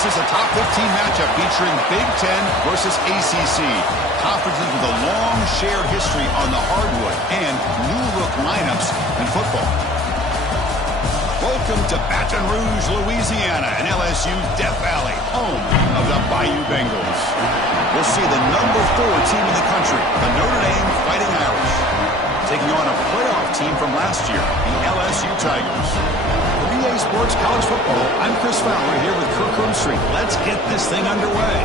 This is a top 15 matchup featuring Big Ten versus ACC. Conferences with a long shared history on the hardwood and new look lineups in football. Welcome to Baton Rouge, Louisiana, and LSU's Death Valley, home of the Bayou Bengals. We'll see the number 4 team in the country, the Notre Dame Fighting Irish, taking on a playoff team from last year, the LSU Tigers. For EA Sports College Football, I'm Chris Fowler here with Kirk Herbstreit. Let's get this thing underway.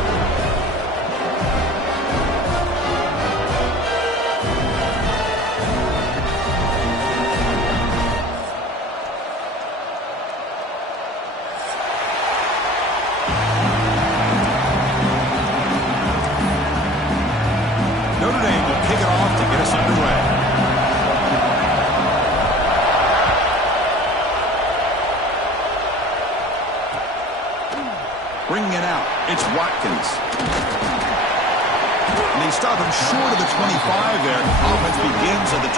Notre Dame will kick it off to get us underway. Bringing it out, it's Watkins. And they stop him short of the 25 there. Offense begins at the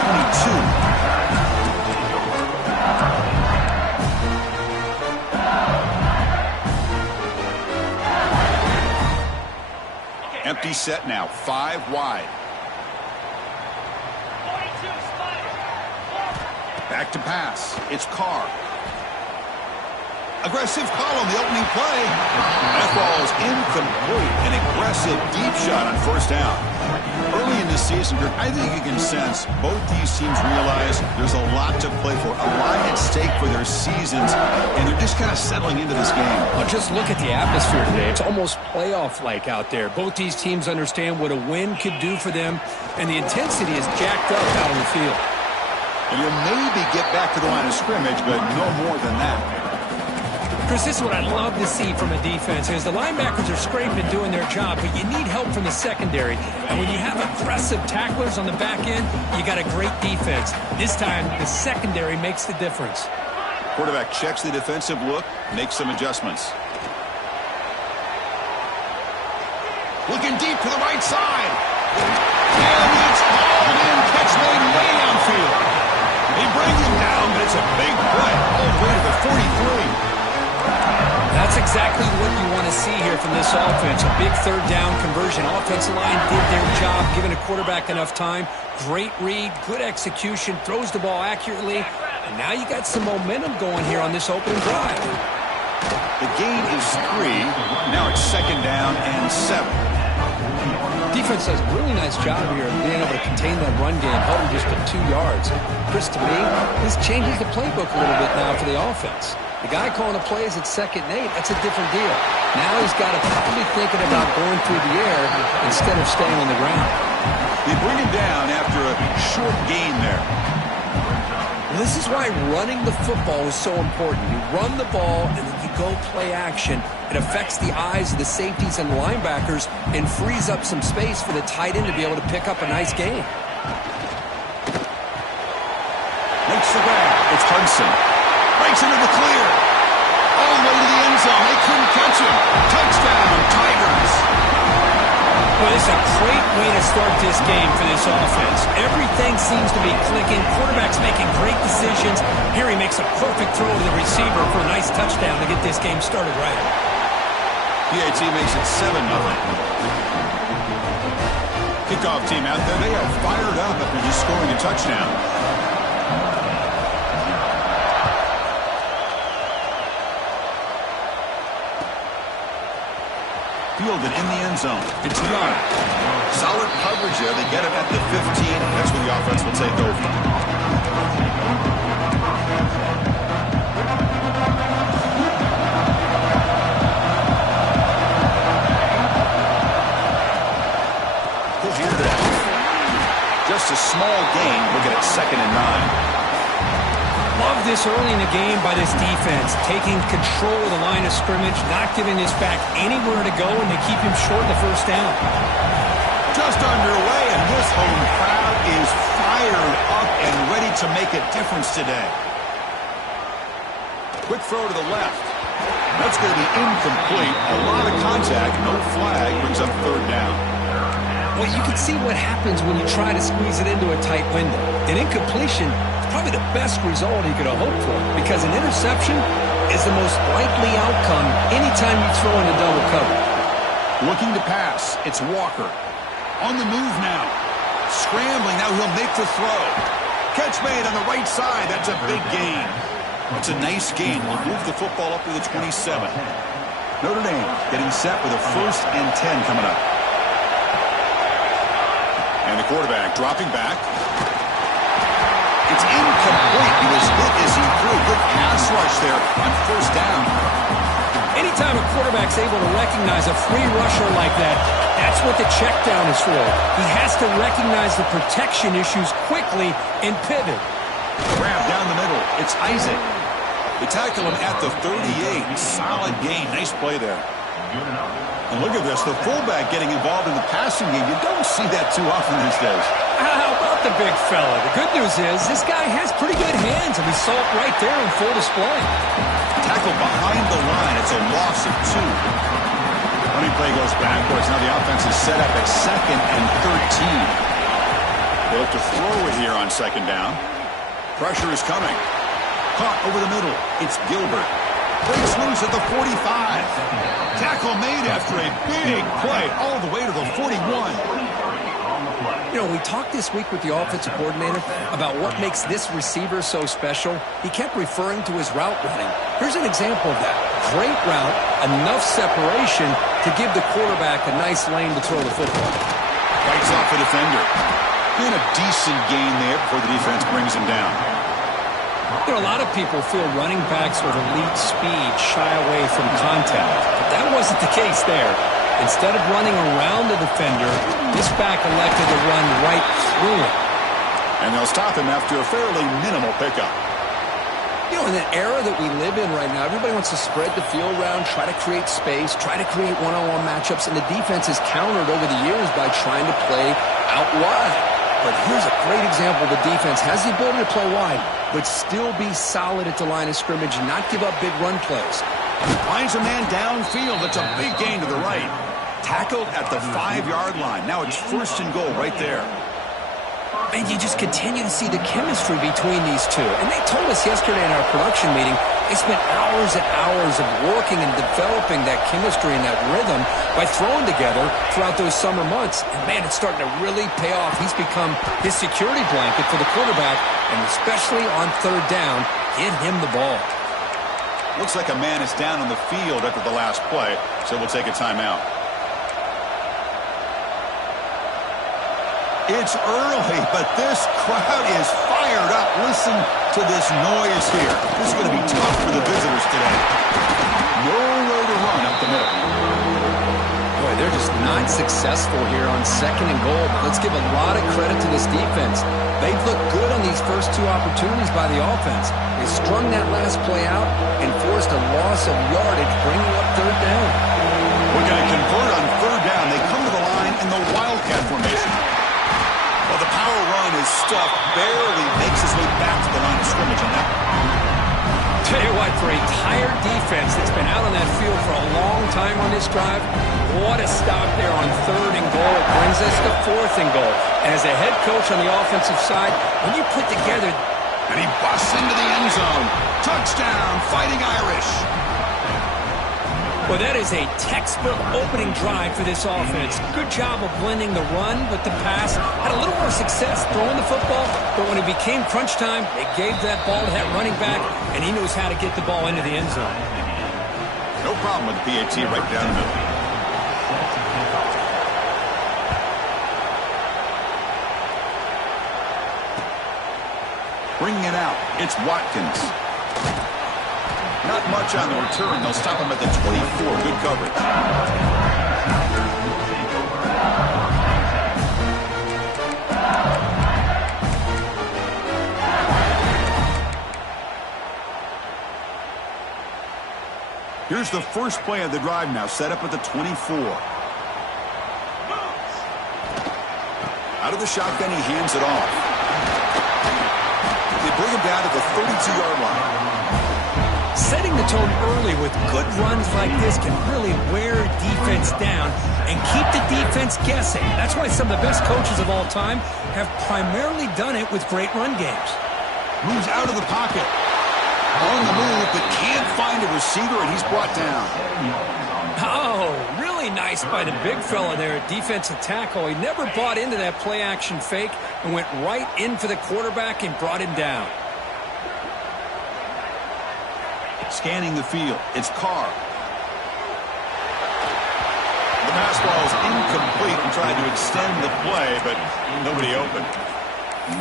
22. Empty set now, 5 wide. Back to pass. It's Carr. Aggressive call on the opening play. That ball is incomplete. An aggressive deep shot on first down. Early in this season, I think you can sense both these teams realize there's a lot to play for, a lot at stake for their seasons, and they're just kind of settling into this game. Well, just look at the atmosphere today. It's almost playoff-like out there. Both these teams understand what a win could do for them, and the intensity is jacked up out on the field. And you'll maybe get back to the line of scrimmage, but no more than that. Chris, this is what I love to see from a defense is the linebackers are scraping and doing their job, but you need help from the secondary. And when you have aggressive tacklers on the back end, you got a great defense. This time, the secondary makes the difference. Quarterback checks the defensive look, makes some adjustments. Looking deep to the right side. And it's hauled in. Catch made way downfield. They bring him down, but it's a big play. All the way to the 43. That's exactly what you want to see here from this offense. A big third down conversion. Offensive line did their job, giving a quarterback enough time. Great read, good execution, throws the ball accurately. And now you got some momentum going here on this opening drive. The gain is 3. Now it's 2nd down and 7. Defense does a really nice job here of being able to contain that run game, held him just to 2 yards. Chris, to me, this changes the playbook a little bit now for the offense. The guy calling the plays at 2nd and 8, that's a different deal. Now he's got to probably thinking about going through the air instead of staying on the ground. They bring him down after a short gain there. Well, this is why running the football is so important. You run the ball and then you go play action. It affects the eyes of the safeties and the linebackers and frees up some space for the tight end to be able to pick up a nice gain. Makes the grab. It's Hudson. Breaks into the clear. All the way to the end zone. They couldn't catch him. Touchdown, Tigers. Well, it's a great way to start this game for this offense. Everything seems to be clicking. Quarterback's making great decisions. Here he makes a perfect throw to the receiver for a nice touchdown to get this game started right. PAT makes it 7-0. Kickoff team out there. They are fired up after just scoring a touchdown. Fielded in the end zone. It's Young. Solid coverage there. They get him at the 15. That's where the offense will take over. He'll hand it off. Just a small gain. We'll get it 2nd and 9. Love this early in the game by this defense, taking control of the line of scrimmage, not giving this back anywhere to go, and they keep him short of the first down. Just underway, and this home crowd is fired up and ready to make a difference today. Quick throw to the left. That's going to be incomplete. A lot of contact, no flag, brings up 3rd down. Well, you can see what happens when you try to squeeze it into a tight window. An incompletion is probably the best result he could have hoped for, because an interception, is the most likely outcome anytime you throw in a double cover. Looking to pass. It's Walker. On the move now. Scrambling. Now he'll make the throw. Catch made on the right side. That's a big gain. It's a nice gain. We'll move the football up to the 27. Notre Dame getting set with a 1st and 10 coming up. And the quarterback dropping back. It's incomplete. He was hit as he threw. Good pass rush there on 1st down. Anytime a quarterback's able to recognize a free rusher like that, that's what the check down is for. He has to recognize the protection issues quickly and pivot. Grab down the middle. It's Isaac. They tackle him at the 38. Solid gain. Nice play there. And look at this. The fullback getting involved in the passing game. You don't see that too often these days. How about the big fella? The good news is this guy has pretty good hands, and we saw it right there in full display. Tackled behind the line. It's a loss of 2. Running play goes backwards. Now the offense is set up at 2nd and 13. They look to throw it here on 2nd down. Pressure is coming. Caught over the middle. It's Gilbert. Breaks loose at the 45. Tackle made after a big play all the way to the 41. You know, we talked this week with the offensive coordinator about what makes this receiver so special. He kept referring to his route running. Here's an example of that. Great route, enough separation to give the quarterback a nice lane to throw the football. Fights off the defender. And a decent gain there before the defense brings him down. You know, a lot of people feel running backs with elite speed shy away from contact. But that wasn't the case there. Instead of running around the defender, this back elected to run right through him. And they'll stop him after a fairly minimal pickup. You know, in an era that we live in right now, everybody wants to spread the field around, try to create space, try to create one-on-one matchups, and the defense has countered over the years by trying to play out wide. But here's a great example. The defense has the ability to play wide, but still be solid at the line of scrimmage and not give up big run plays. Finds a man downfield. It's a big gain to the right. Tackled at the 5-yard line. Now it's 1st and goal right there. And you just continue to see the chemistry between these two. And they told us yesterday in our production meeting, they spent hours and hours of working and developing that chemistry and that rhythm by throwing together throughout those summer months. And, man, it's starting to really pay off. He's become his security blanket for the quarterback, and especially on 3rd down, get him the ball. Looks like a man is down on the field after the last play, so we'll take a timeout. It's early, but this crowd is fired up. Listen to this noise here. This is going to be tough for the visitors today. Nowhere to run up the middle. Boy, they're just not successful here on 2nd and goal. But let's give a lot of credit to this defense. They've looked good on these first 2 opportunities by the offense. They strung that last play out and forced a loss of yardage, bringing up 3rd down. We're going to convert on 3rd down. They come to the line in the Wildcat formation. Well, the power run is stuffed, barely makes his way back to the line of scrimmage on that. Tell you what, for a tired defense that's been out on that field for a long time on this drive, what a stop there on 3rd and goal. It brings us to 4th and goal. And as a head coach on the offensive side, when you put together... And he busts into the end zone. Touchdown, Fighting Irish. Well, that is a textbook opening drive for this offense. Good job of blending the run with the pass. Had a little more success throwing the football, but when it became crunch time, they gave that ball to that running back, and he knows how to get the ball into the end zone. No problem with the PAT right down the middle. Bringing it out, it's Watkins. Not much on the return. They'll stop him at the 24. Good coverage. Here's the first play of the drive now, set up at the 24. Out of the shotgun, he hands it off. They bring him down to the 32-yard line. Setting the tone early with good runs like this can really wear defense down and keep the defense guessing. That's why some of the best coaches of all time have primarily done it with great run games. Moves out of the pocket. On the move, but can't find a receiver, and he's brought down. Oh, really nice by the big fella there at defensive tackle. He never bought into that play-action fake and went right in for the quarterback and brought him down. Scanning the field, it's Carr. The pass ball is incomplete and tried to extend the play, but nobody open.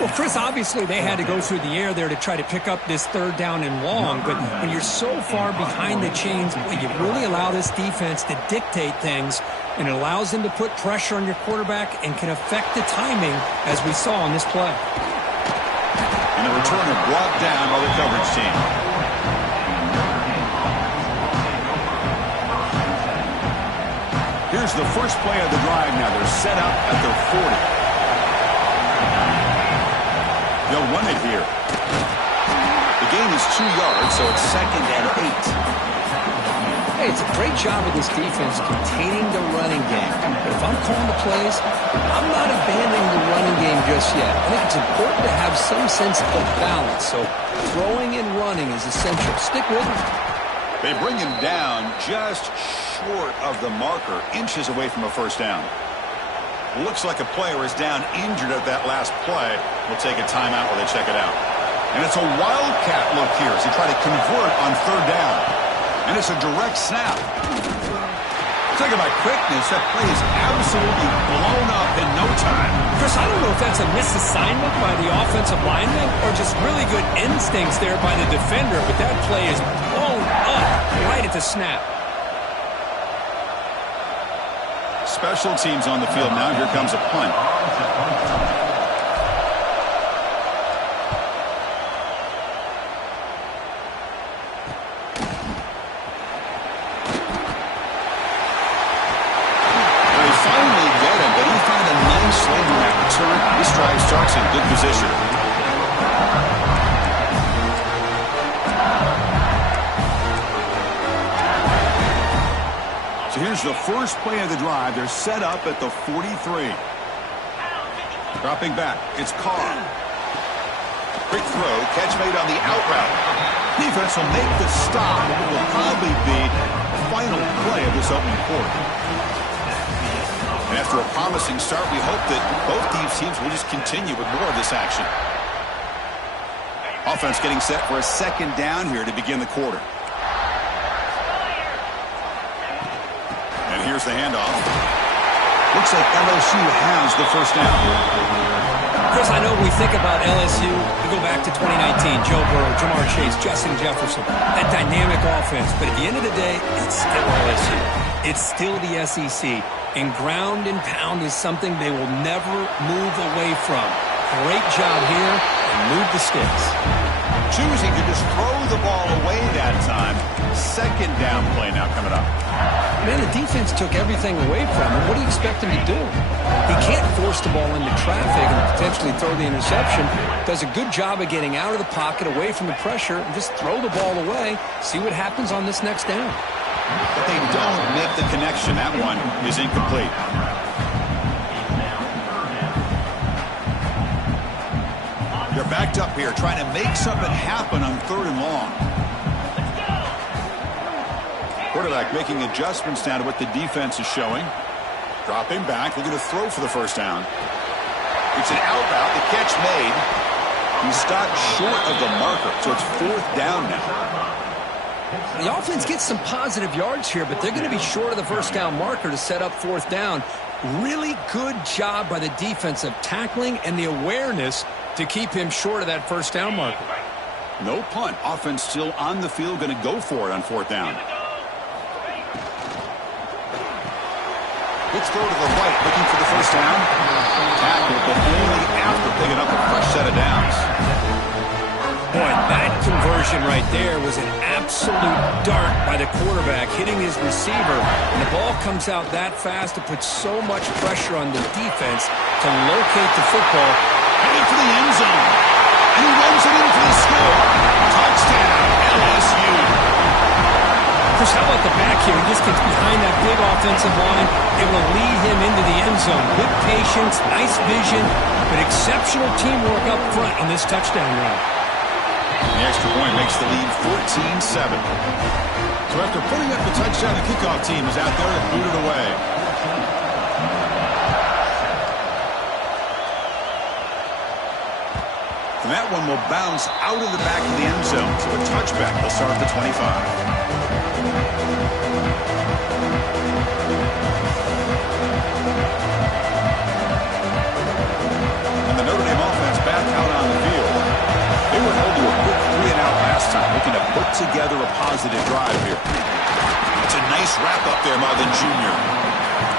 Well, Chris, obviously they had to go through the air there to try to pick up this third down and long, but when you're so far behind the chains, boy, you really allow this defense to dictate things, and it allows them to put pressure on your quarterback and can affect the timing, as we saw on this play. And the returner brought down by the coverage team. Here's the first play of the drive now. They're set up at their 40. They'll run it here. The gain is 2 yards, so it's 2nd and 8. Hey, it's a great job of this defense containing the running game. But if I'm calling the plays, I'm not abandoning the running game just yet. I think it's important to have some sense of balance. So throwing and running is essential. Stick with it. They bring him down just short of the marker, inches away from a first down. Looks like a player is down injured at that last play. We'll take a timeout while they check it out. And it's a wildcat look here as they try to convert on third down. And it's a direct snap. Talk about quickness. That play is absolutely blown up in no time. Chris, I don't know if that's a misassignment by the offensive lineman or just really good instincts there by the defender, but that play is blown up right at the snap. Special teams on the field now. Here comes a punt. They finally get him, but he found a nice landing at return. This drive starts in good position. So here's the first play of the drive. They're set up at the 43. Dropping back, it's Carr. Quick throw, catch made on the out route. Defense will make the stop. It will probably be the final play of this opening quarter. And after a promising start, we hope that both these teams will just continue with more of this action. Offense getting set for a second down here to begin the quarter. Here's the handoff. Looks like LSU has the first down. Chris, I know when we think about LSU, we go back to 2019, Joe Burrow, Jamar Chase, Justin Jefferson, that dynamic offense. But at the end of the day, it's still LSU. It's still the SEC. And ground and pound is something they will never move away from. Great job here, and move the sticks. Choosing to just throw the ball away that time. Second down play now coming up. Man, the defense took everything away from him. What do you expect him to do? He can't force the ball into traffic and potentially throw the interception. Does a good job of getting out of the pocket, away from the pressure, and just throw the ball away. See what happens on this next down. But they don't make the connection. That one is incomplete. They're backed up here trying to make something happen on third and long. Quarterback making adjustments down to what the defense is showing. Dropping back, looking to throw for the first down. It's an out route, the catch made. He's stopped short of the marker, so it's fourth down now. The offense gets some positive yards here, but they're going to be short of the first down marker to set up fourth down. Really good job by the defense of tackling and the awareness to keep him short of that first down marker. No punt. Offense still on the field, going to go for it on fourth down. Let's throw to the right, looking for the first down. Tackle, but only after picking up a fresh set of downs. Boy, that conversion right there was an absolute dart by the quarterback, hitting his receiver. And the ball comes out that fast, it puts so much pressure on the defense to locate the football. Heading for the end zone. And he runs it in for the score. Touchdown, LSU. Chris, how about the back here? He just gets behind that big offensive line, able to lead him into the end zone. Good patience, nice vision, but exceptional teamwork up front on this touchdown run. The extra point makes the lead 14-7. So after putting up the touchdown, the kickoff team is out there to boot it away. And that one will bounce out of the back of the end zone. So a touchback will start at the 25. Notre Dame offense back out on the field. They were held to a quick 3-and-out last time, looking to put together a positive drive here. It's a nice wrap-up there by the junior.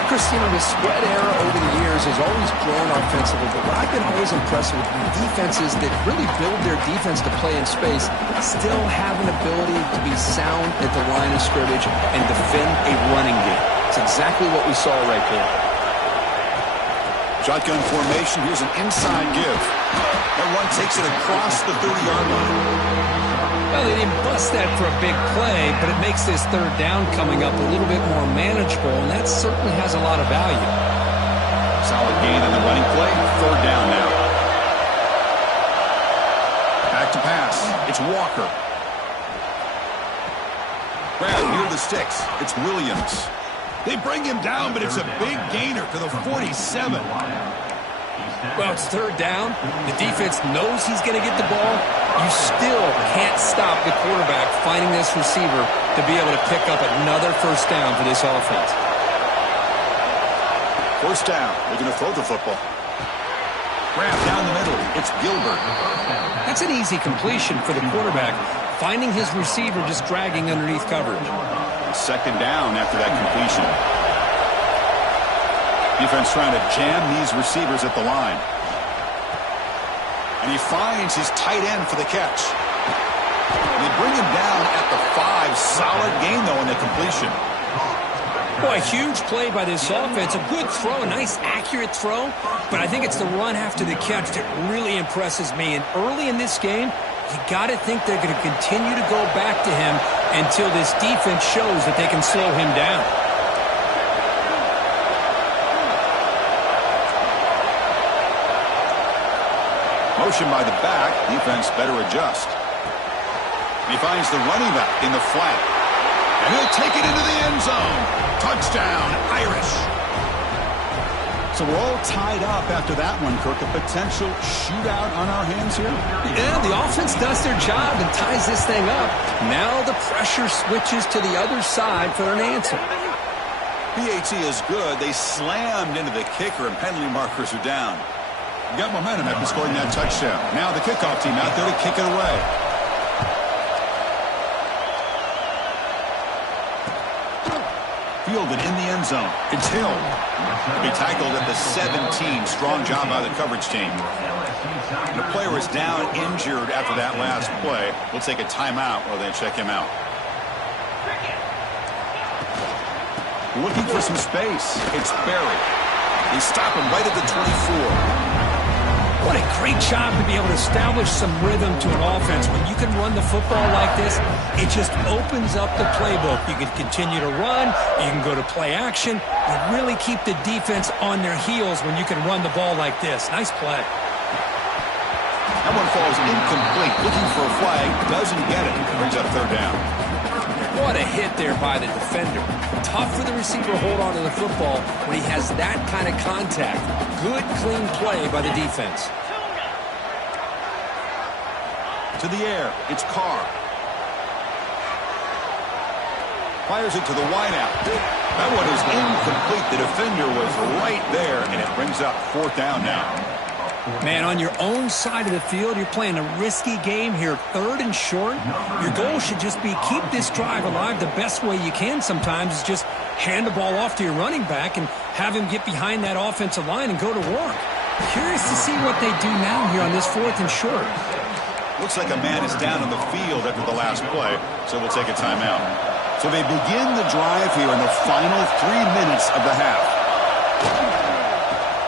Christina, the spread era over the years has always grown offensively, but what I've been always impressed with defenses that really build their defense to play in space still have an ability to be sound at the line of scrimmage and defend a running game. It's exactly what we saw right there. Shotgun formation. Here's an inside give. That one takes it across the 30-yard line. Well, they didn't bust that for a big play, but it makes this third down coming up a little bit more manageable, and that certainly has a lot of value. Solid gain in the running play. Third down now. Back to pass. It's Walker. Grab near the sticks. It's Williams. They bring him down, but it's a big gainer to the 47. Well, it's third down. The defense knows he's going to get the ball. You still can't stop the quarterback finding this receiver to be able to pick up another first down for this offense. First down. They're going to throw the football. Grab down the middle. It's Gilbert. That's an easy completion for the quarterback, finding his receiver just dragging underneath coverage. Second down after that completion. Defense trying to jam these receivers at the line. And he finds his tight end for the catch. And they bring him down at the 5. Solid gain, though, on the completion. Boy, a huge play by this offense. A good throw, a nice accurate throw. But I think it's the run after the catch that really impresses me. And early in this game, you got to think they're going to continue to go back to him until this defense shows that they can slow him down. Motion by the back. Defense better adjust. He finds the running back in the flat. And he'll take it into the end zone. Touchdown, Irish. So we're all tied up after that one, Kirk. A potential shootout on our hands here? Yeah, the offense does their job and ties this thing up. Now the pressure switches to the other side for an answer. PAT is good. They slammed into the kicker, and penalty markers are down. You got momentum after scoring that touchdown. Now the kickoff team out there to kick it away. Fielded in the end zone. It's Hill. He tackled at the 17. Strong job by the coverage team. The player is down injured after that last play. We'll take a timeout while they check him out. Looking for some space. It's Berry. They stop him right at the 24. What a great job to be able to establish some rhythm to an offense. When you can run the football like this, it just opens up the playbook. You can continue to run. You can go to play action. You really keep the defense on their heels when you can run the ball like this. Nice play. That one falls incomplete. Looking for a flag. Doesn't get it. Brings up third down. What a hit there by the defender. Tough for the receiver to hold on to the football when he has that kind of contact. Good, clean play by the defense. To the air. It's Carr. Fires it to the wideout. That one is incomplete. The defender was right there, and it brings up fourth down now. Man, on your own side of the field, you're playing a risky game here. Third and short. Your goal should just be keep this drive alive the best way you can sometimes is just hand the ball off to your running back and have him get behind that offensive line and go to work. Curious to see what they do now here on this fourth and short. Looks like a man is down on the field after the last play, so we'll take a timeout. So they begin the drive here in the final 3 minutes of the half.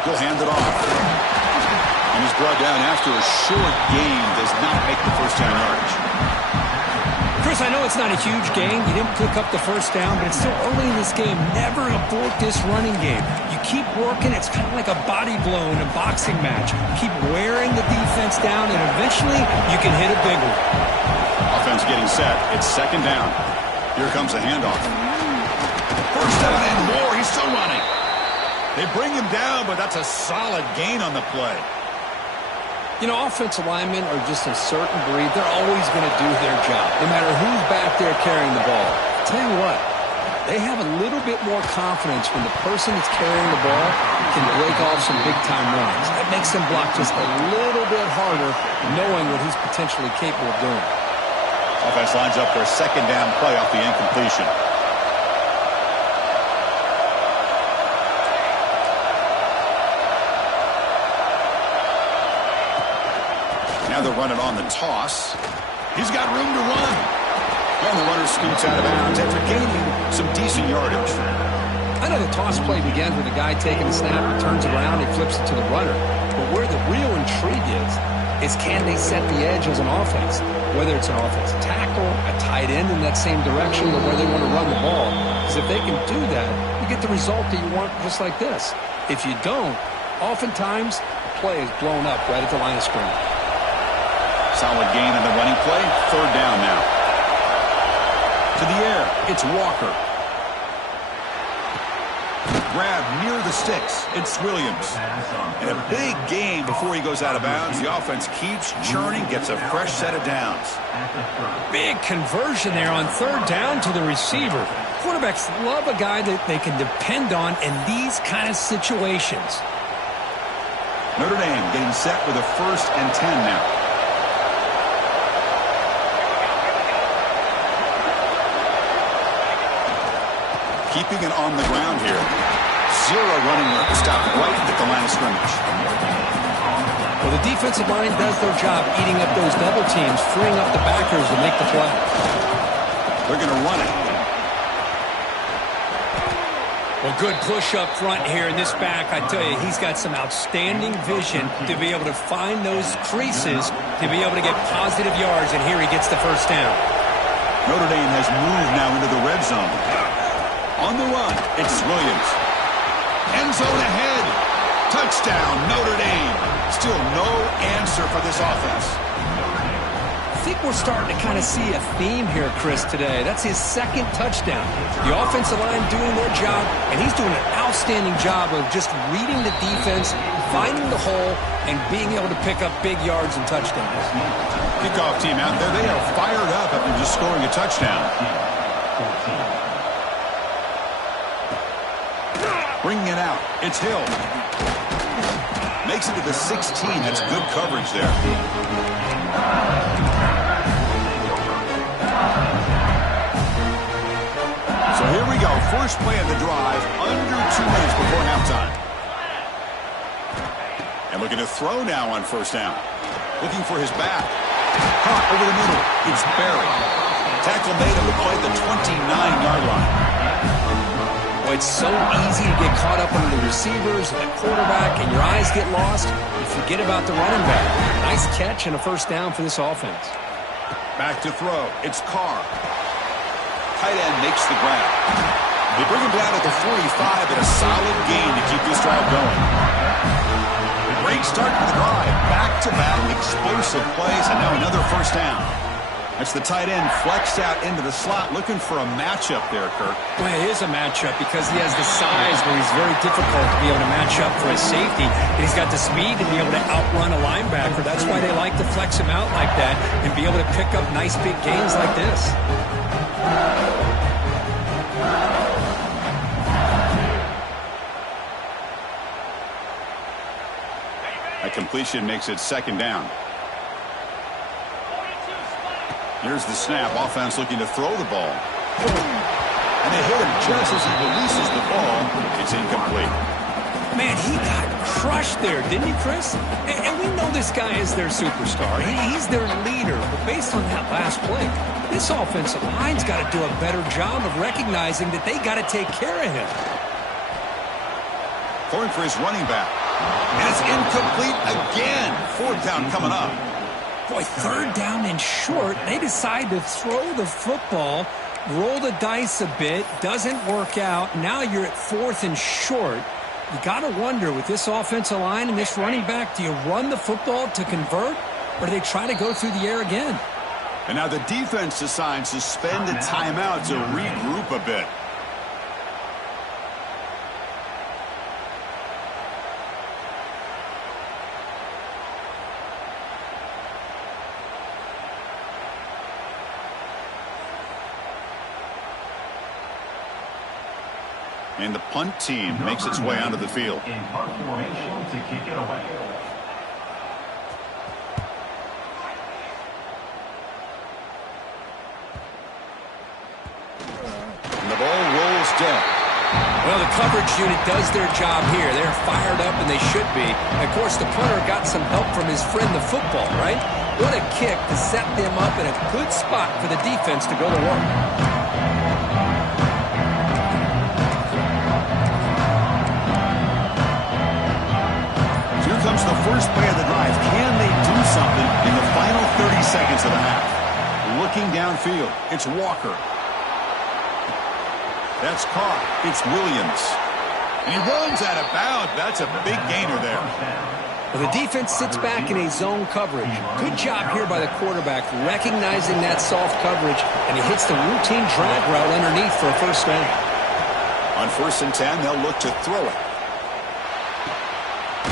He'll hand it off. And he's brought down after a short gain. Does not make the first down yardage. Chris, I know it's not a huge game. You didn't pick up the first down, but it's still early in this game. Never abort this running game. You keep working. It's kind of like a body blow in a boxing match. Keep wearing the defense defense down, and eventually you can hit a big one. Offense getting set. It's second down. Here comes a handoff. First down and more. He's still running. They bring him down, but that's a solid gain on the play. You know, offensive linemen are just a certain breed. They're always going to do their job, no matter who's back there carrying the ball. Tell you what, they have a little bit more confidence when the person that's carrying the ball can break off some big-time runs. That makes them block just a little bit harder, knowing what he's potentially capable of doing. Offense lines up their second down play off the incompletion. Now they're running on the toss. He's got room to run. And the runner scoots out of bounds after gaining some decent yardage. I know the toss play begins with the guy taking the snap and turns around and flips it to the runner. But where the real intrigue is can they set the edge as an offense? Whether it's an offensive tackle, a tight end in that same direction, or where they want to run the ball. Because if they can do that, you get the result that you want just like this. If you don't, oftentimes the play is blown up right at the line of scrimmage. Solid gain on the running play. Third down now. To the air. It's Walker. Grab near the sticks. It's Williams. And a big gain before he goes out of bounds. The offense keeps churning, gets a fresh set of downs. Big conversion there on third down to the receiver. Quarterbacks love a guy that they can depend on in these kind of situations. Notre Dame getting set with a 1st and 10 now. Keeping it on the ground here. Zero running room. Stop right at the line of scrimmage. Well, the defensive line does their job eating up those double teams, freeing up the backers to make the play. They're going to run it. Well, good push up front here in this back. I tell you, he's got some outstanding vision to be able to find those creases, to be able to get positive yards, and here he gets the first down. Notre Dame has moved now into the red zone. On the run, it's Williams. End zone ahead. Touchdown, Notre Dame. Still no answer for this offense. I think we're starting to kind of see a theme here, Chris, today. That's his second touchdown. The offensive line doing their job, and he's doing an outstanding job of just reading the defense, finding the hole, and being able to pick up big yards and touchdowns. Kickoff team out there, they are fired up after just scoring a touchdown. Bringing it out. It's Hill. Makes it to the 16. That's good coverage there. So here we go. First play of the drive. Under 2 minutes before halftime. And looking to throw now on first down. Looking for his back. Caught over the middle. It's Barry. Tackle made on the play at the 29-yard line. It's so easy to get caught up under the receivers and the quarterback, and your eyes get lost. You forget about the running back. Nice catch and a first down for this offense. Back to throw. It's Carr. Tight end makes the grab. They bring him down at the 45 and a solid gain to keep this drive going. Great start to the drive. Back-to-back explosive plays, and now another first down. That's the tight end flexed out into the slot, looking for a matchup there, Kirk. Well, it is a matchup because he has the size where he's very difficult to be able to match up for his safety. And he's got the speed to be able to outrun a linebacker. That's why they like to flex him out like that and be able to pick up nice big gains like this. A completion makes it second down. Here's the snap. Offense looking to throw the ball. And they hit him just as he releases the ball. It's incomplete. Man, he got crushed there, didn't he, Chris? And we know this guy is their superstar. He's their leader. But based on that last play, this offensive line's got to do a better job of recognizing that they got to take care of him. Going for his running back. And it's incomplete again. Fourth down coming up. Boy, third down and short. They decide to throw the football, roll the dice a bit, doesn't work out. Now you're at 4th and short. You got to wonder, with this offensive line and this running back, do you run the football to convert, or do they try to go through the air again? And now the defense decides to spend a timeout to regroup a bit. And the punt team makes its way onto the field. In punt formation to kick it away. And the ball rolls dead. Well, the coverage unit does their job here. They're fired up, and they should be. Of course, the punter got some help from his friend, the football, right? What a kick to set them up in a good spot for the defense to go to work. Here comes the first play of the drive. Can they do something in the final 30 seconds of the half? Looking downfield, it's Walker. That's caught. It's Williams. And he runs out of bounds. That's a big gainer there. Well, the defense sits back in a zone coverage. Good job here by the quarterback, recognizing that soft coverage, and he hits the routine drag route underneath for a first down. On 1st and 10, they'll look to throw it.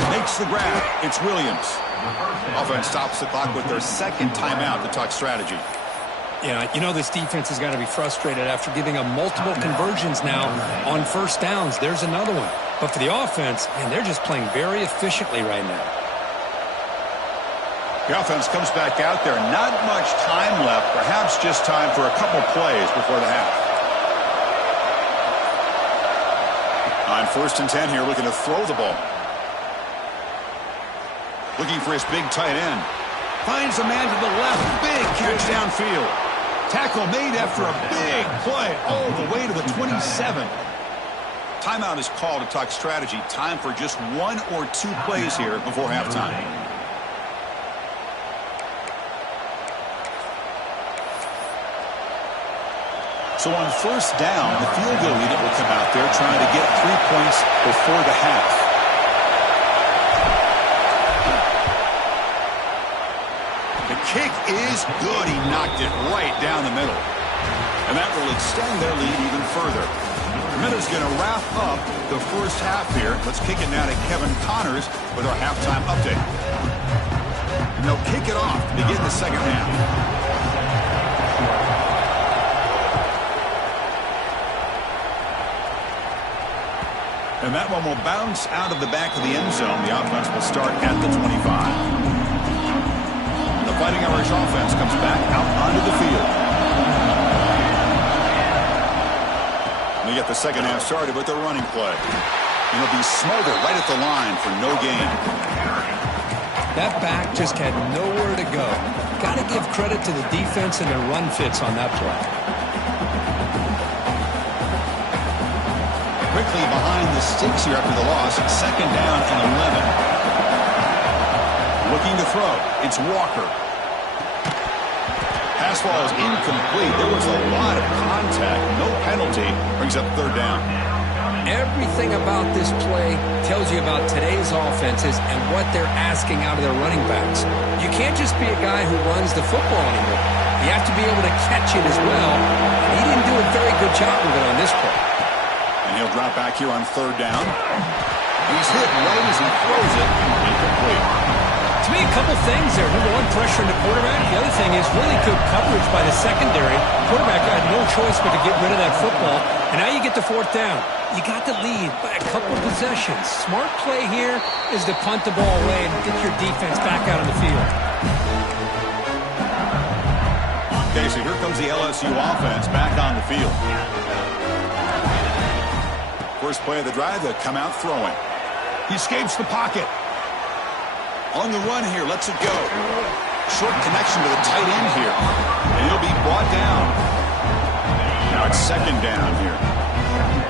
Makes the grab. It's Williams. Offense stops the clock with their second timeout to talk strategy. Yeah, you know this defense has got to be frustrated after giving up multiple conversions now on first downs. There's another one. But for the offense, man, they're just playing very efficiently right now. The offense comes back out there. Not much time left. Perhaps just time for a couple plays before the half. On 1st and 10 here, looking to throw the ball. Looking for his big tight end. Finds a man to the left. Big catch downfield. Tackle made after a big play all the way to the 27. Timeout is called to talk strategy. Time for just 1 or 2 plays here before halftime. So on 1st down, the field goal unit will come out there trying to get 3 points before the half. Kick is good. He knocked it right down the middle. And that will extend their lead even further. The Minutes going to wrap up the first half here. Let's kick it now to Kevin Connors with our halftime update. And they'll kick it off to begin the second half. And that one will bounce out of the back of the end zone. The offense will start at the 25. Fighting Irish offense comes back out onto the field. They get the second half started with their running play. And it'll be Smolder right at the line for no gain. That back just had nowhere to go. Got to give credit to the defense and their run fits on that play. Quickly behind the sticks here after the loss. 2nd down and 11. Looking to throw. It's Walker. Pass ball is incomplete. There was a lot of contact. No penalty. Brings up 3rd down. Everything about this play tells you about today's offenses and what they're asking out of their running backs. You can't just be a guy who runs the football anymore. You have to be able to catch it as well. And he didn't do a very good job with it on this play. And he'll drop back here on 3rd down. He's hit right as he throws it. Incomplete. To me, a couple things there. Number one, pressure on the quarterback. The other thing is really good coverage by the secondary. Quarterback had no choice but to get rid of that football. And now you get the 4th down. You got the lead by a couple possessions. Smart play here is to punt the ball away and get your defense back out on the field. Okay, so here comes the LSU offense back on the field. First play of the drive, they'll come out throwing. He escapes the pocket. On the run here, lets it go. Short connection to the tight end here. And he'll be brought down. Now it's 2nd down here.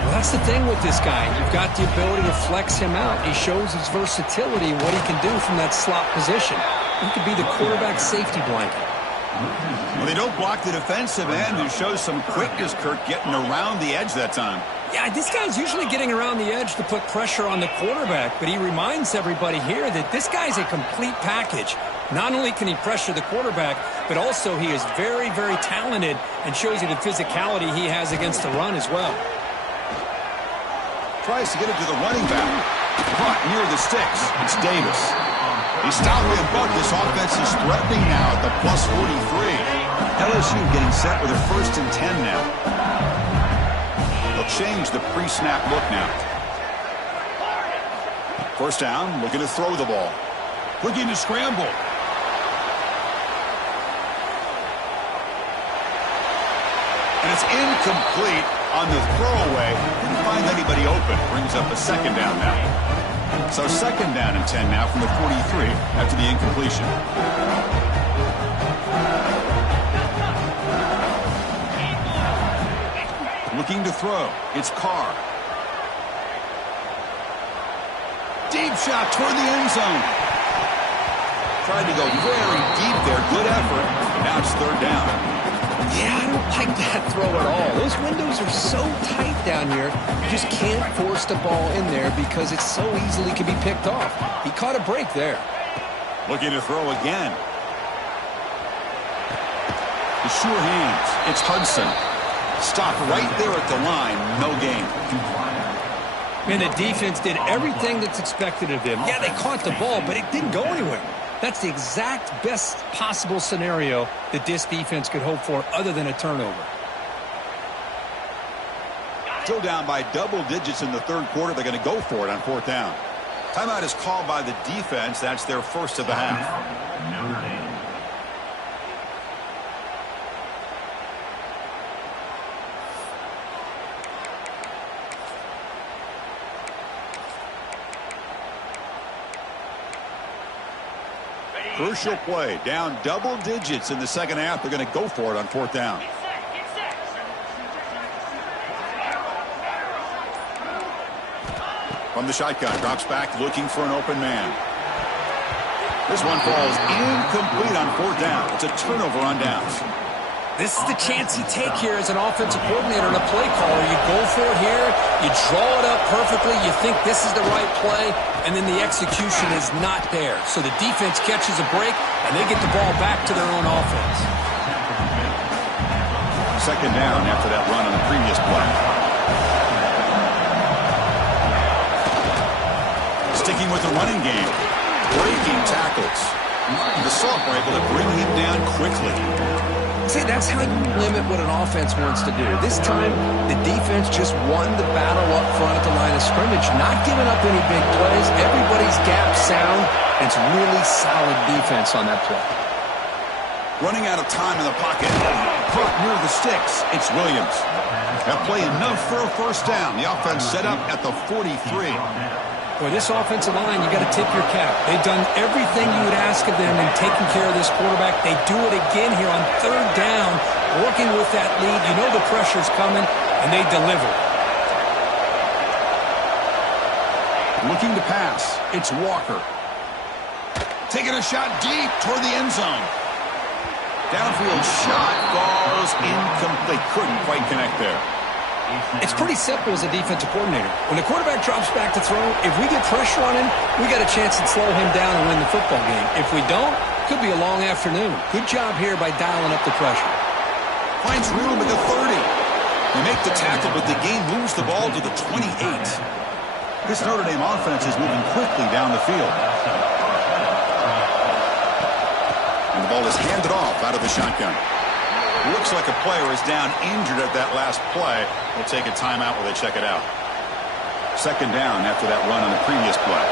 Well, that's the thing with this guy. You've got the ability to flex him out. He shows his versatility, what he can do from that slot position. He could be the quarterback safety blanket. Well, they don't block the defensive end, who shows some quickness, Kirk, getting around the edge that time. Yeah, this guy's usually getting around the edge to put pressure on the quarterback, but he reminds everybody here that this guy's a complete package. Not only can he pressure the quarterback, but also he is very, very talented and shows you the physicality he has against the run as well. Tries to get it to the running back. Caught near the sticks. It's Davis. He stopped him, but this offense is threatening now at the plus 43. LSU getting set with a 1st and 10 now. They'll change the pre-snap look now. 1st down, looking to throw the ball. Looking to scramble. And it's incomplete on the throwaway. Didn't find anybody open. Brings up a 2nd down now. So 2nd down and 10 now from the 43 after the incompletion. Looking to throw. It's Carr. Deep shot toward the end zone. Tried to go very deep there. Good effort. Now it's 3rd down. Yeah, I don't like that throw at all. Those windows are so tight down here. You just can't force the ball in there because it so easily can be picked off. He caught a break there. Looking to throw again. The sure hands. It's Hudson. Stopped right there at the line. No gain. Man, the defense did everything that's expected of them. Yeah, they caught the ball, but it didn't go anywhere. That's the exact best possible scenario that this defense could hope for other than a turnover. Still down by double digits in the 3rd quarter. They're going to go for it on 4th down. Timeout is called by the defense. That's their 1st of the half. Notre Dame. Crucial play. Down double digits in the 2nd half. They're going to go for it on 4th down. From the shotgun. Drops back looking for an open man. This one falls incomplete on 4th down. It's a turnover on downs. This is the chance you take here as an offensive coordinator and a play caller. You go for it here. You draw it up perfectly. You think this is the right play, and then the execution is not there. So the defense catches a break, and they get the ball back to their own offense. 2nd down after that run on the previous play. Sticking with the running game. Breaking tackles. The sophomore able to bring him down quickly. See, that's how you limit what an offense wants to do. This time, the defense just won the battle up front at the line of scrimmage, not giving up any big plays. Everybody's gap sound. It's really solid defense on that play. Running out of time in the pocket. Caught near the sticks. It's Williams. That play enough for a 1st down. The offense set up at the 43. Boy, this offensive line, you got to tip your cap. They've done everything you would ask of them in taking care of this quarterback. They do it again here on 3rd down, working with that lead. You know the pressure's coming, and they deliver. Looking to pass. It's Walker. Taking a shot deep toward the end zone. Downfield shot falls incomplete. Couldn't quite connect there. It's pretty simple as a defensive coordinator. When the quarterback drops back to throw, if we get pressure on him, we got a chance to slow him down and win the football game. If we don't, could be a long afternoon. Good job here by dialing up the pressure. Finds room at the 30. They make the tackle, but the game moves the ball to the 28. This Notre Dame offense is moving quickly down the field. And the ball is handed off out of the shotgun. Looks like a player is down injured at that last play. We'll take a timeout while they check it out. 2nd down after that run on the previous play.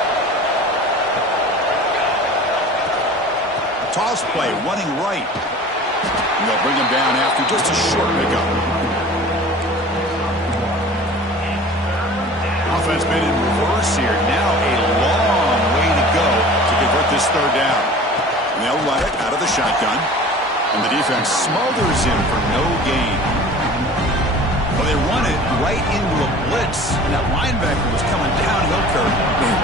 Toss play running right. And they'll bring him down after just a short pickup. Offense been in reverse here. Now a long way to go to convert this 3rd down. And they'll run it out of the shotgun. And the defense smothers him for no gain. Well, they run it right into a blitz. And that linebacker was coming downhill curve.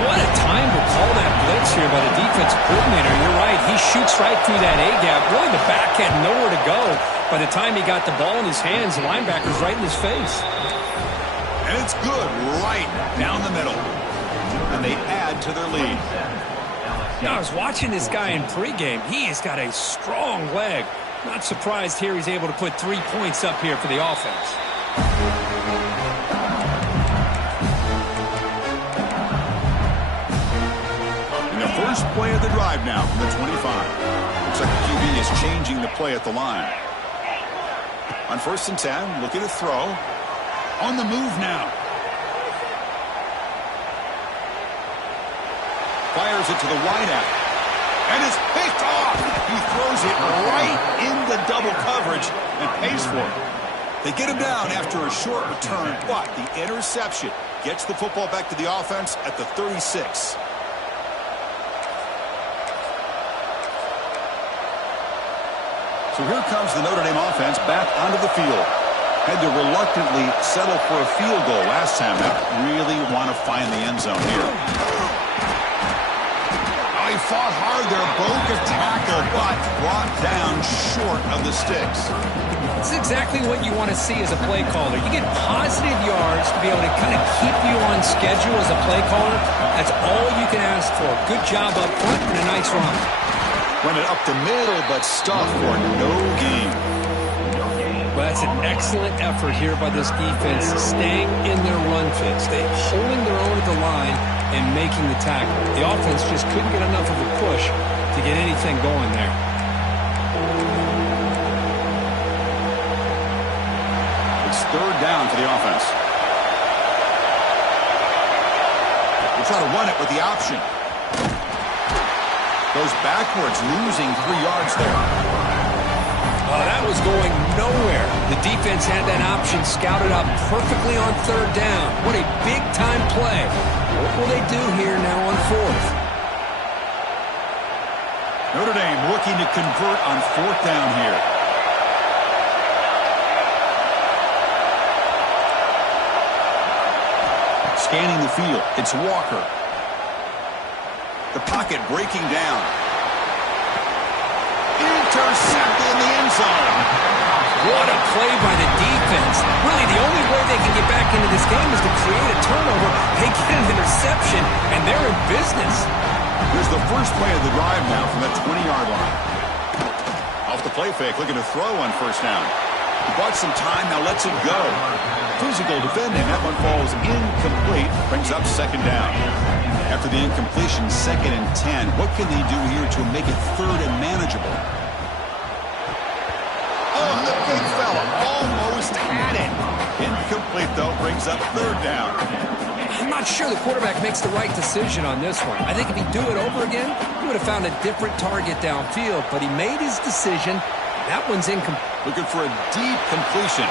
What a time to call that blitz here by the defensive coordinator. You're right. He shoots right through that A-gap. Really, the back had nowhere to go. By the time he got the ball in his hands, the linebacker's right in his face. And it's good right down the middle. And they add to their lead. Now, I was watching this guy in pregame. He has got a strong leg. Not surprised here he's able to put 3 points up here for the offense. And the first play of the drive now from the 25. Looks like the QB is changing the play at the line. On 1st and 10, looking to throw. On the move now. Fires it to the wideout. And it's picked off. He throws it right into double coverage and pays for it. They get him down after a short return, but the interception gets the football back to the offense at the 36. So here comes the Notre Dame offense back onto the field. Had to reluctantly settle for a field goal last time out. Really want to find the end zone here. He fought hard there, broke a tackle, but brought down short of the sticks. It's exactly what you want to see as a play caller. You get positive yards to be able to kind of keep you on schedule as a play caller. That's all you can ask for. Good job up front and a nice run. Run it up the middle, but stuffed for no gain. Well, that's an excellent effort here by this defense, staying in their run fit, holding their own at the line, and making the tackle. The offense just couldn't get enough of a push to get anything going there. It's 3rd down for the offense. We'll try to run it with the option. Goes backwards, losing 3 yards there. Oh, that was going nowhere. The defense had that option scouted up perfectly on 3rd down. What a big-time play. What will they do here now on 4th? Notre Dame looking to convert on 4th down here. Scanning the field. It's Walker. The pocket breaking down. Intercepted in the end zone. What a play by the defense. Really, the only way they can get back into this game is to create a turnover. They get an interception, and they're in business. Here's the first play of the drive now from the 20-yard line. Off the play fake, looking to throw on 1st down. He bought some time, now lets it go. Physical defending, that one falls incomplete. Brings up 2nd down. After the incompletion, 2nd and 10. What can they do here to make it 3rd and manageable? Oh, the big fella almost had it. Incomplete, though, brings up 3rd down. I'm not sure the quarterback makes the right decision on this one. I think if he'd do it over again, he would have found a different target downfield, but he made his decision. That one's incomplete. Looking for a deep completion.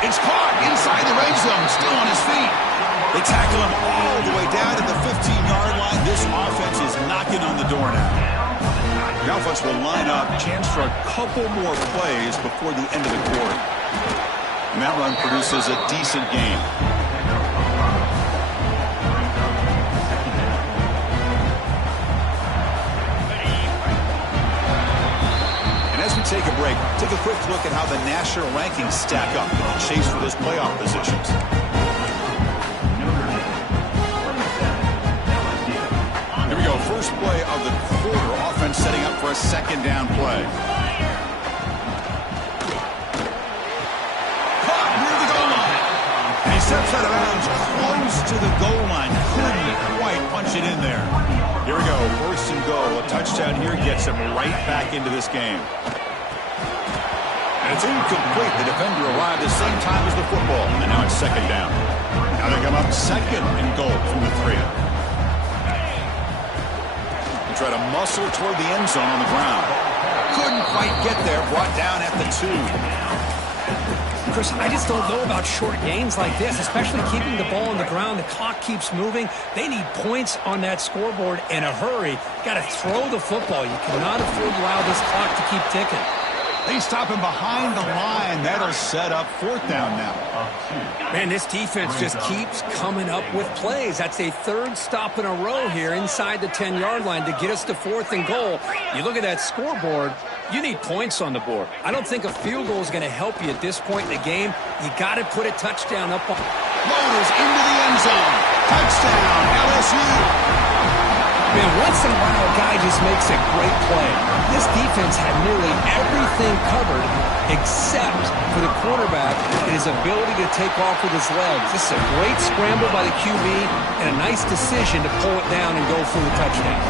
It's caught inside the red zone, still on his feet. They tackle him all the way down to the 15-yard line. This offense is knocking on the door now. The offense will line up, chance for a couple more plays before the end of the quarter. And that run produces a decent gain. And as we take a break, take a quick look at how the national rankings stack up in the chase for those playoff positions. Here we go, first play of the quarter. Offense setting up for a 2nd down play. Caught near the goal line. And he steps out of bounds close to the goal line. Couldn't quite punch it in there. Here we go, 1st and goal. A touchdown here gets him right back into this game. And it's incomplete. The defender arrived the same time as the football. And now it's 2nd down. Now they come up 2nd and goal from the 3. Try to muscle toward the end zone on the ground. Couldn't quite get there. Brought down at the 2. Chris, I just don't know about short gains like this, especially keeping the ball on the ground. The clock keeps moving. They need points on that scoreboard in a hurry. Got to throw the football. You cannot afford to allow this clock to keep ticking. They stop him behind the line. That'll set up 4th down now. Man, this defense just keeps coming up with plays. That's a 3rd stop in a row here inside the 10-yard line to get us to 4th and goal. You look at that scoreboard, you need points on the board. I don't think a field goal is going to help you at this point in the game. You got to put a touchdown up on. Motors into the end zone. Touchdown, LSU. Man, once in a while, a guy just makes a great play. This defense had nearly everything covered except for the quarterback and his ability to take off with his legs. This is a great scramble by the QB and a nice decision to pull it down and go for the touchdown.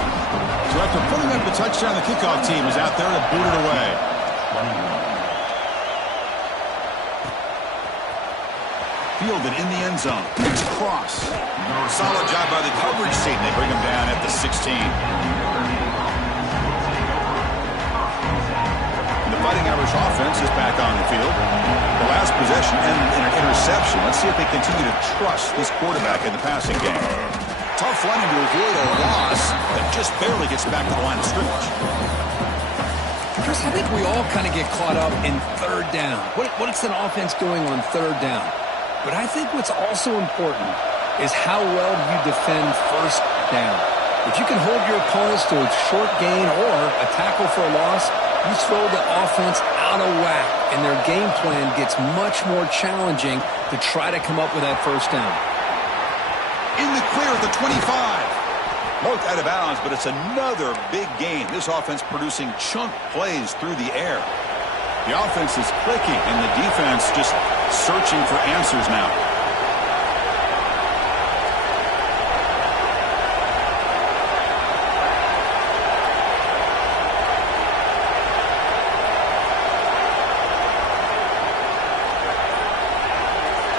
So after putting up the touchdown, the kickoff team is out there to boot it away. Fielded in the end zone. Pitch across. Solid job by the coverage team. They bring him down at the 16. The Fighting Irish offense is back on the field. The last possession ended in an interception. Let's see if they continue to trust this quarterback in the passing game. Tough running to avoid a loss that just barely gets back to the line of scrimmage. Chris, I think we all kind of get caught up in third down. What's an offense doing on third down? But I think what's also important is how well you defend first down. If you can hold your opponents to a short gain or a tackle for a loss, you throw the offense out of whack, and their game plan gets much more challenging to try to come up with that first down. In the clear at the 25. Both out of bounds, but it's another big gain. This offense producing chunk plays through the air. The offense is clicking, and the defense just searching for answers now.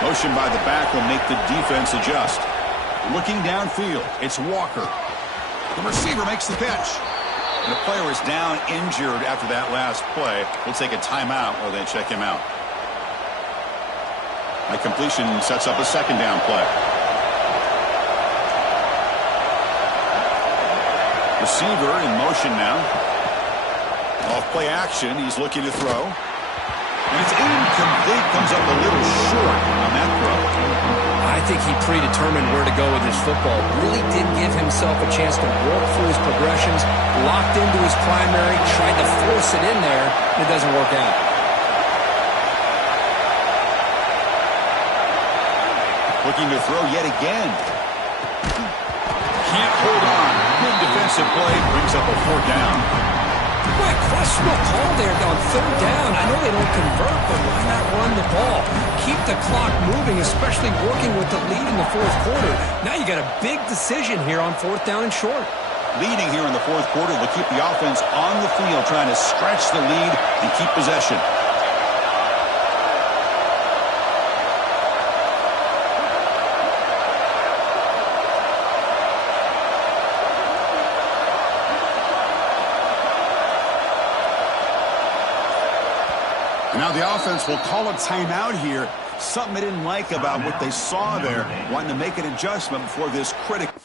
Motion by the back will make the defense adjust. Looking downfield, it's Walker. The receiver makes the catch. And the player is down injured after that last play. We'll take a timeout while they check him out. That completion sets up a second down play. Receiver in motion now. Off play action, he's looking to throw. And it's incomplete, comes up a little short on that throw. I think he predetermined where to go with his football. Really did give himself a chance to work through his progressions, locked into his primary, tried to force it in there, and it doesn't work out. Looking to throw yet again. Can't hold on. Good defensive play, brings up a fourth down. Boy, questionable call there on third down. I know they don't convert, but why not run the ball? Keep the clock moving, especially working with the lead in the fourth quarter. Now you got a big decision here on fourth down and short. Leading here in the fourth quarter will keep the offense on the field, trying to stretch the lead and keep possession. Now the offense will call a timeout here. Something they didn't like about what they saw there. Wanting to make an adjustment before this critical.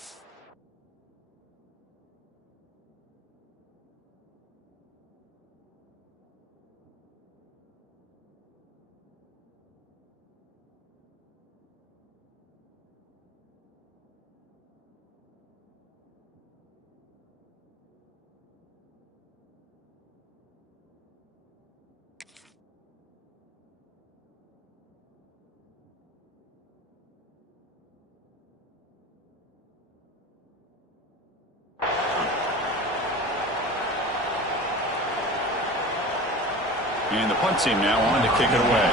And the punt team now on to kick it away.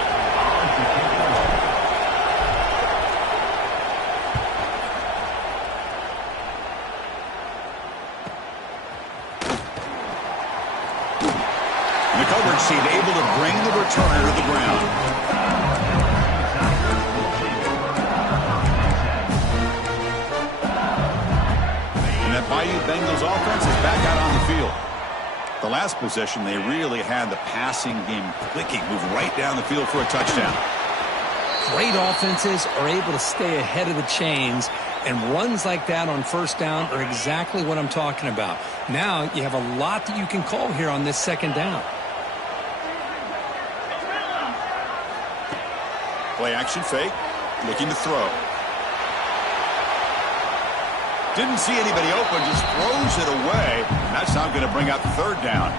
And the coverage team able to bring the returner to the ground. And that Bayou Bengals offense is back out on the field. The last possession, they really had the passing game clicking, move right down the field for a touchdown. Great offenses are able to stay ahead of the chains, and runs like that on first down are exactly what I'm talking about. Now you have a lot that you can call here on this second down. Play action fake, looking to throw. Didn't see anybody open, just throws it away. And that's not going to bring out the third down.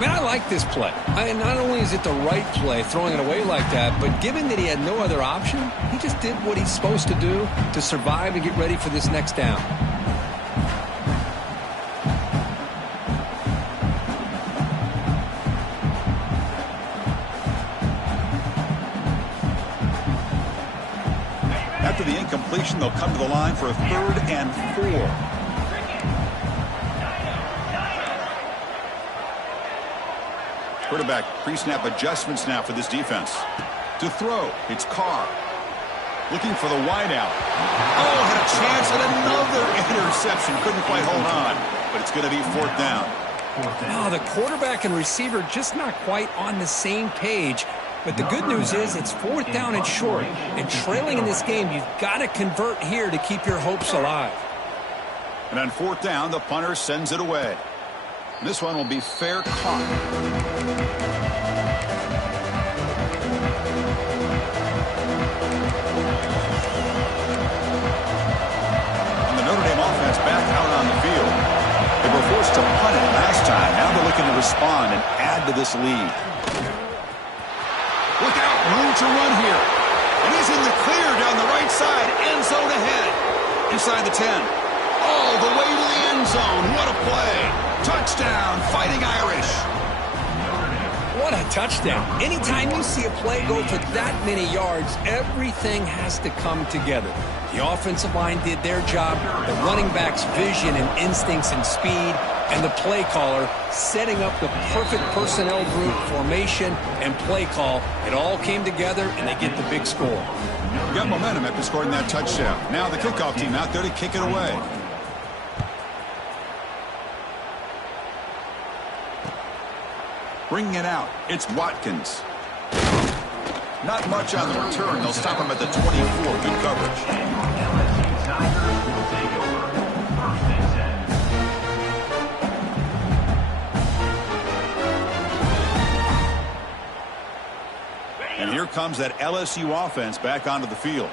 Man, I like this play. Not only is it the right play, throwing it away like that, but given that he had no other option, he just did what he's supposed to do to survive and get ready for this next down. After the incompletion, they'll come to the line for a 3rd and 4. Quarterback pre-snap adjustments now for this defense. To throw, it's Carr. Looking for the wideout. Oh, had a chance at another interception. Couldn't quite hold on, but it's going to be 4th down. Oh, the quarterback and receiver just not quite on the same page. But the good news is it's 4th down and short. And trailing in this game, you've got to convert here to keep your hopes alive. And on 4th down, the punter sends it away. And this one will be fair caught. And the Notre Dame offense back out on the field. They were forced to punt it last time. Now they're looking to respond and add to this lead. Look out, room to run here. And he's in the clear down the right side, end zone ahead. Inside the 10. All the way to the end zone. What a play. Touchdown, Fighting Irish. What a touchdown. Anytime you see a play go for that many yards, everything has to come together. The offensive line did their job, the running back's vision and instincts and speed, and the play caller setting up the perfect personnel group, formation, and play call. It all came together, and they get the big score. Got momentum after scoring that touchdown. Now the kickoff team out there to kick it away. Bringing it out, it's Watkins. Not much on the return. They'll stop him at the 24. Good coverage. And here comes that LSU offense back onto the field.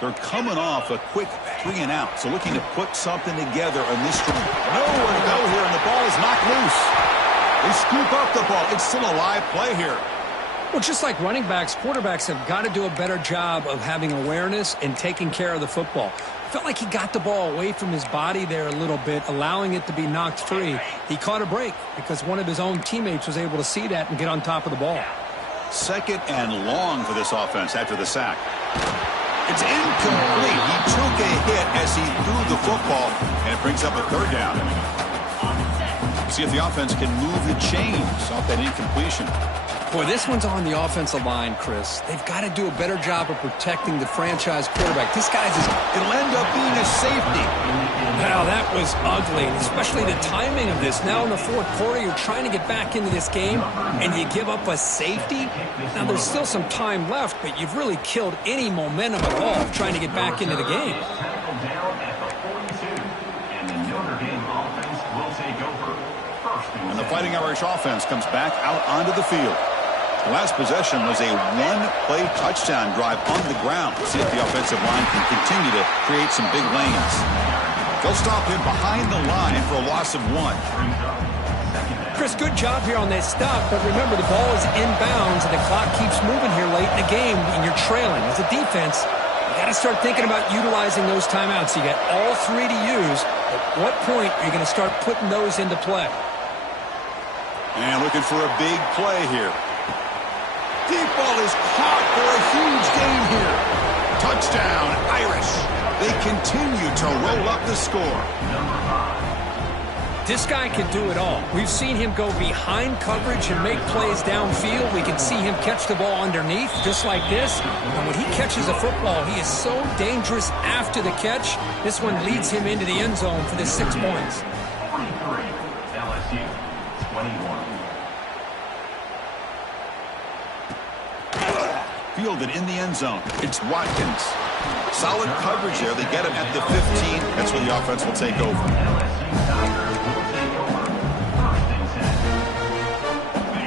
They're coming off a quick 3-and-out, so looking to put something together on this drive. Nowhere to go here, and the ball is knocked loose. They scoop up the ball. It's still a live play here. Well, just like running backs, quarterbacks have got to do a better job of having awareness and taking care of the football. Felt like he got the ball away from his body there a little bit, allowing it to be knocked free. He caught a break because one of his own teammates was able to see that and get on top of the ball. 2nd and long for this offense after the sack. It's incomplete. He took a hit as he threw the football, and it brings up a 3rd down. See if the offense can move the chains off that incompletion. Boy, this one's on the offensive line, Chris. They've got to do a better job of protecting the franchise quarterback. This guy's it'll end up being a safety. Wow, that was ugly, especially the timing of this. Now in the 4th quarter, you're trying to get back into this game, and you give up a safety. Now there's still some time left, but you've really killed any momentum at all trying to get back into the game. And the Fighting Irish offense comes back out onto the field. The last possession was a one-play touchdown drive on the ground. See if the offensive line can continue to create some big lanes. They'll stop him behind the line for a loss of 1. Chris, good job here on that stop, but remember the ball is inbounds and the clock keeps moving here late in the game and you're trailing. As a defense, you got to start thinking about utilizing those timeouts. You got all 3 to use. At what point are you going to start putting those into play? And looking for a big play here. Deep ball is caught for a huge gain here. Touchdown, Irish. They continue to roll up the score. This guy can do it all. We've seen him go behind coverage and make plays downfield. We can see him catch the ball underneath, just like this. And when he catches a football, he is so dangerous after the catch. This one leads him into the end zone for the 6 points. 43, LSU, 21. Fielded in the end zone. It's Watkins. Solid coverage there. They get him at the 15. That's where the offense will take over.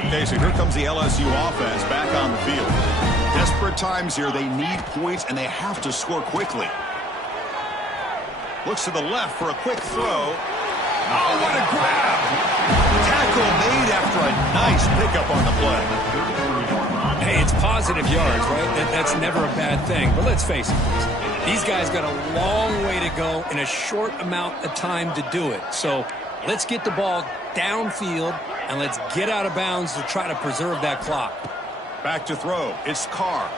Okay, so here comes the LSU offense back on the field. Desperate times here. They need points, and they have to score quickly. Looks to the left for a quick throw. Oh, what a grab! Tackle made after a a nice pickup on the play. Hey, it's positive yards, right? That's never a bad thing. But let's face it, these guys got a long way to go in a short amount of time to do it. So let's get the ball downfield, and let's get out of bounds to try to preserve that clock. Back to throw. It's Carr.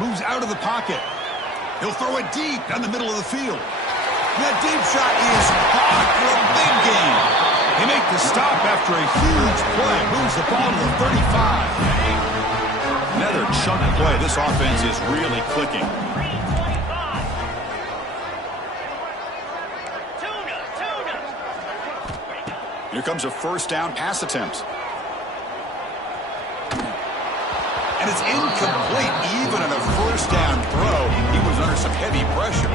Moves out of the pocket. He'll throw it deep down the middle of the field. That deep shot is caught for a big gain. They make the stop after a huge play. Moves the ball to the 35. Another chunk play. This offense is really clicking. Here comes a first down pass attempt. And it's incomplete. Even on a first down throw, he was under some heavy pressure.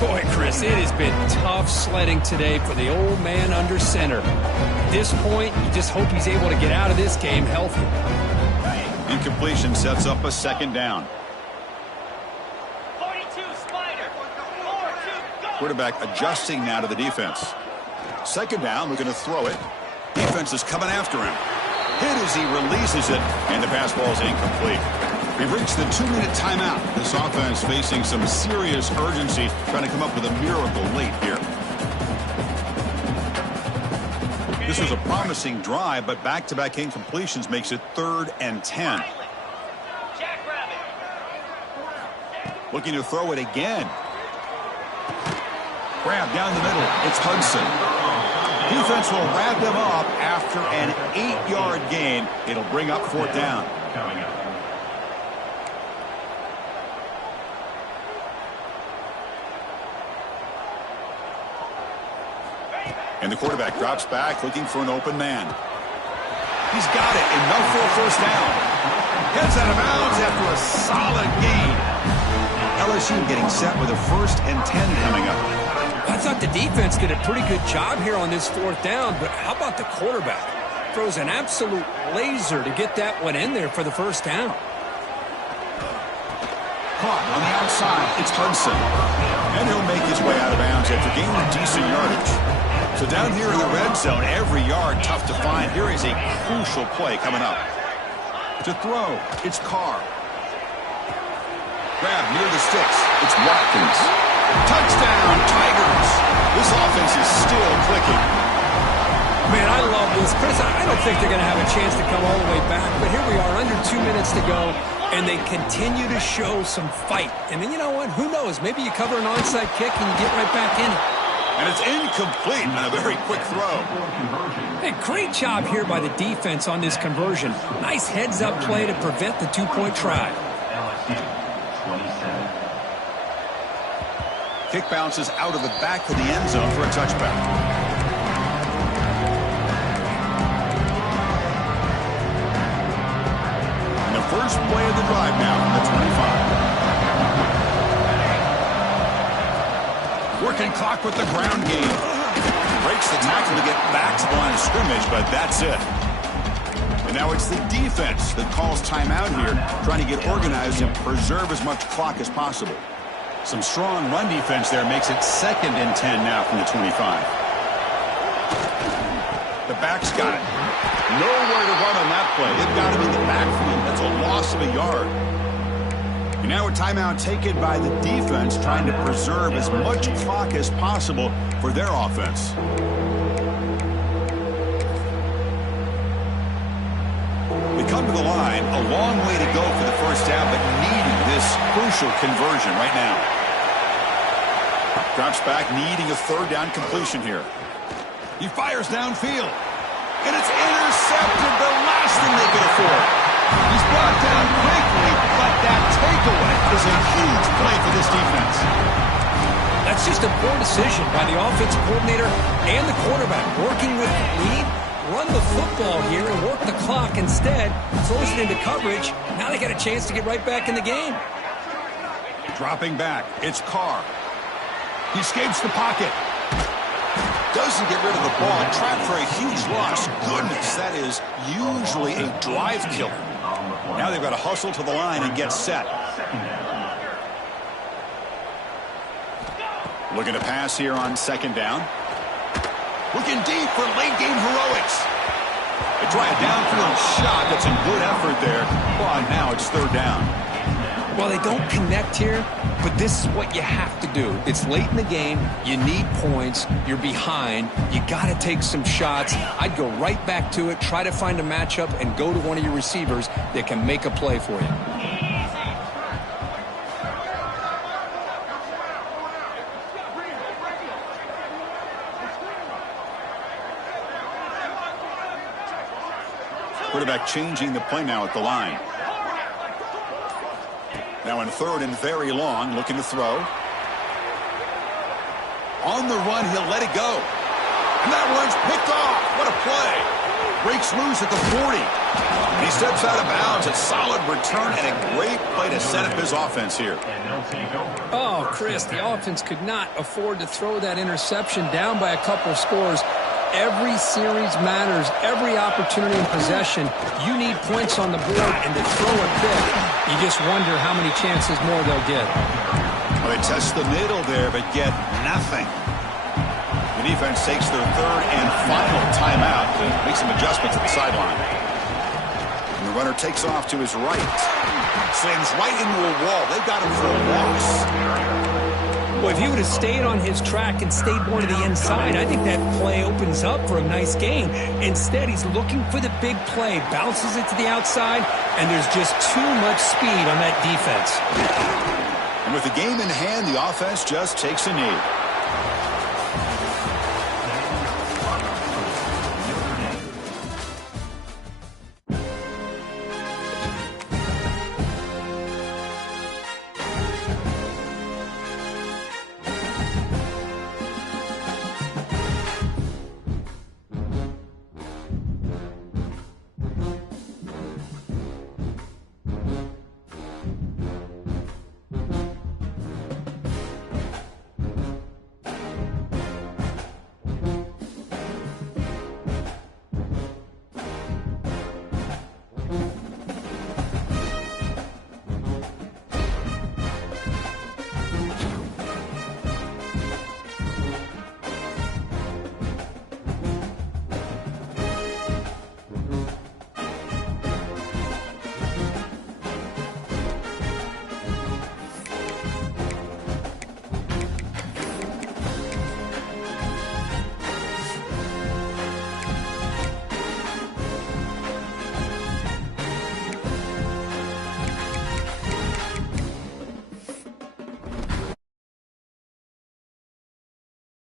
Boy, Chris, it has been tough sledding today for the old man under center. At this point, you just hope he's able to get out of this game healthy. Incompletion sets up a second down. 42 Spider. 4-2, go. Quarterback adjusting now to the defense. Second down, we're going to throw it. Defense is coming after him. Hit as he releases it, and the pass ball is incomplete. We've reached the 2-minute timeout. This offense facing some serious urgency, trying to come up with a miracle late here. This was a promising drive, but back-to-back incompletions makes it 3rd and 10. Looking to throw it again. Grab down the middle. It's Hudson. Defense will wrap them up after an 8-yard gain. It'll bring up 4th down. And the quarterback drops back, looking for an open man. He's got it. Enough for a first down. Heads out of bounds after a solid gain. LSU getting set with a 1st and 10 coming up. I thought the defense did a pretty good job here on this 4th down, but how about the quarterback? Throws an absolute laser to get that one in there for the first down. Caught on the outside. It's Hudson. And he'll make his way out of bounds after gaining decent yardage. So down here in the red zone, every yard tough to find. Here is a crucial play coming up. To throw, it's Carr. Grab near the sticks. It's Watkins. Touchdown, Tigers. This offense is still clicking. Man, I love this. Chris, I don't think they're going to have a chance to come all the way back, but here we are, under 2 minutes to go, and they continue to show some fight. And then, you know what? Who knows? Maybe you cover an onside kick and you get right back in it. And it's incomplete on a very quick throw. Hey, great job here by the defense on this conversion. Nice heads-up play to prevent the 2-point try. LSU 27. Kick bounces out of the back of the end zone for a touchback. And the first play of the drive now from the 25. Working clock with the ground game. Breaks the tackle to get back to the line of scrimmage, but that's it. And now it's the defense that calls timeout here, trying to get organized and preserve as much clock as possible. Some strong run defense there makes it 2nd and 10 now from the 25. The back's got it. Nowhere to run on that play. They've got him in the backfield. That's a loss of a yard. And now a timeout taken by the defense, trying to preserve as much clock as possible for their offense. They come to the line, a long way to go for the first down, but needing this crucial conversion right now. Drops back, needing a 3rd down completion here. He fires downfield. And it's intercepted, the last thing they could afford. He's brought down quickly, but that takeaway is a huge play for this defense. That's just a poor decision by the offensive coordinator and the quarterback. Working with the lead, run the football here and work the clock instead. Throws it into coverage. Now they got a chance to get right back in the game. Dropping back, it's Carr. He escapes the pocket. Doesn't get rid of the ball. Trapped for a huge loss. Goodness, that is usually a drive killer. Now they've got to hustle to the line and get set. Looking to pass here on 2nd down. Looking deep for late game heroics. They try a downfield shot. That's a good effort there. Well, now it's third down. Well, they don't connect here, but this is what you have to do. It's late in the game. You need points. You're behind. You got to take some shots. I'd go right back to it, try to find a matchup, and go to one of your receivers that can make a play for you. Quarterback changing the play now at the line. Now in third and very long, looking to throw. On the run, he'll let it go. And that one's picked off. What a play. Breaks loose at the 40. He steps out of bounds. A solid return and a great play to set up his offense here. Oh, Chris, the offense could not afford to throw that interception down by a couple of scores. Every series matters. Every opportunity in possession, you need points on the board, and to throw a pick, you just wonder how many chances more they'll get. Well, they test the middle there, but get nothing. The defense takes their third and final timeout to make some adjustments at the sideline. And the runner takes off to his right. Slams right into a wall. They've got him for a loss. Well, if he would have stayed on his track and stayed more to the inside, I think that play opens up for a nice gain. Instead, he's looking for the big play, bounces it to the outside, and there's just too much speed on that defense. And with the game in hand, the offense just takes a knee.